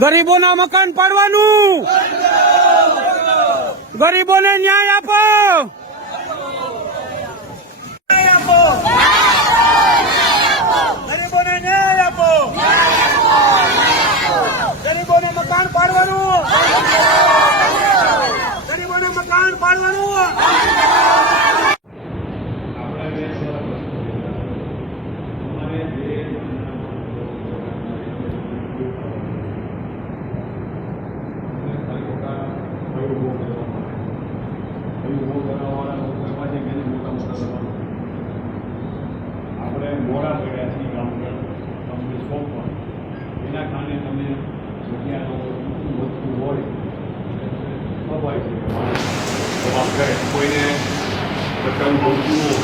ગરીબોના મકાન પાડવાનું, ગરીબોને ન્યાય આપો, ગરીબોને ન્યાય આપો, ગરીબોને મકાન પાડવાનું, ગરીબોને મકાન પાડવાનું. આપણે મોડા પડ્યા છીએ ગામડા તમને સોંપવા એના કારણે તમે જગ્યાનો વધતું હોય ખવાય છે તમામ કરે કોઈને બચાવું જોતું હોય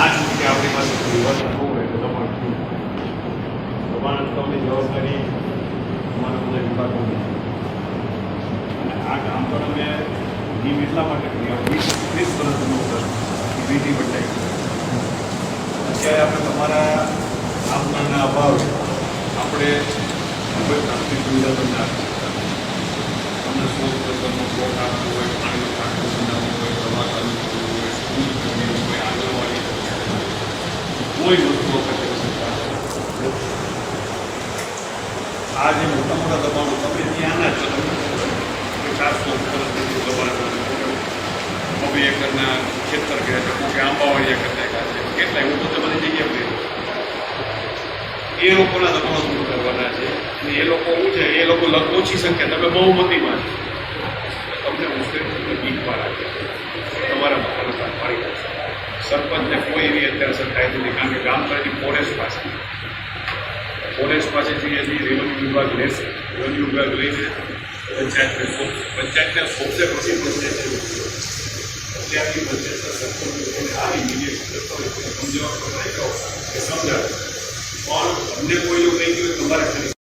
આ જ રીતે આપણી પાસે વ્યવસ્થા ન હોય તો તમારે શું તમારા રસ્તાઓની જવાબદારી તમારા બધા વિભાગોની અને આ કામ પણ અમે જીવ એટલા માટે કર્યા 20 વર્ષનો વીટી બદલાઈ અત્યારે આપણે તમારા આપના અભાવે આપણે ખૂબ જ ટ્રાફિક સુવિધા તમને આપી તમને શોધ પ્રસંગનો બોટ આપવો હોય પાણીનો ટાંકો બનાવવો હોય દવા ચાલુ કરવું હોય સ્કૂલ કરવી હોય આંગણવાડી કોઈ વસ્તુઓ કરી શકતા આ જે મોટા મોટા દબાણો તમે ત્યાંના છો તમે 400 વર્ષથી દબાણ બે એકરના ખેતર ગયા છે કોઈ આંબાવાળિયા કરી નાખ્યા છે કેટલા એવું તો બધી જગ્યાએ એ લોકોના દબાણો દૂર કરવાના છે અને એ લોકો શું છે એ લોકો ઓછી સંખ્યા તમે બહુમતીમાં છે તમને મુશ્કેલી બીકમાં રાખે તમારા મકાનો પાડી નાખશે સરપંચને કોઈ એવી અત્યારે સરકારી નથી કારણ કે ગામ તરફથી ફોરેસ્ટ પાસેથી હજી રેવન્યુ વિભાગ લેશે રેવન્યુ વિભાગ લઈને પંચાયતને સોંપશે પછી ત્યાંથી પંચાયતના સરપંચ આવી સમજાવ કે સમજાવે પણ અમને કોઈ એવું કહી ગયું તમારે